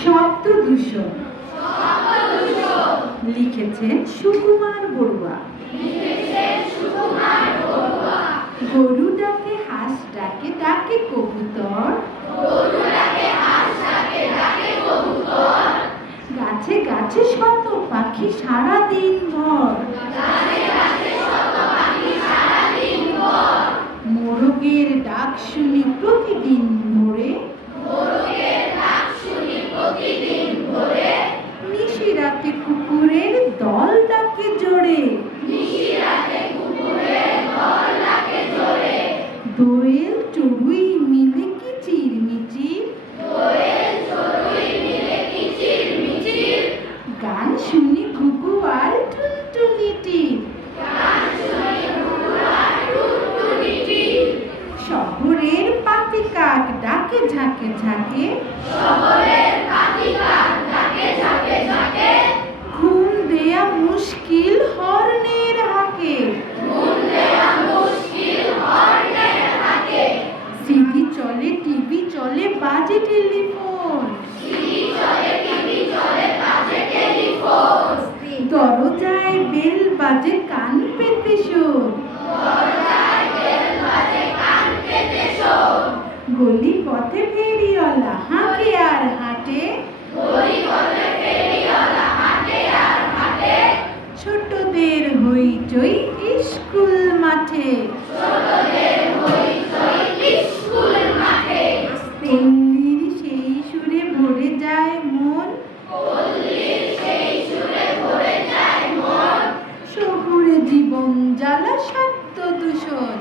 শব্দ দূষণ লিখেছেন সুকুমার বড়ুয়া। গরু ডাকে হাঁস ডাকে ডাকে কবুতর। গাছে গাছে শত পাখি সারা দিন ভর। মোরগের ডাক শুনি নিশি রাতে কুকুরের দল ডাকে জোরে দোয়েল চড়ুই মিলে কিচির মিচির গান শুনি ঘুঘু আর টুনটুনিটি। শহরের পাতি কাক ডাকে ঝাঁকে ঝাঁকে। ঘুম মুশকিল হর্নের হাকে। সিডি চলে, টিভি চলে, বাজে টেলিফোন। দরজায় বেল বাজে, কান পেতে গলি পথে ফেরিওয়ালা হাঁকে আর হাঁটে। হইচই স্কুল মাঠে। পল্লীর সেই সুরে ভরে যায় মন। শহুরে জীবন জ্বালা সত্য দূষণ।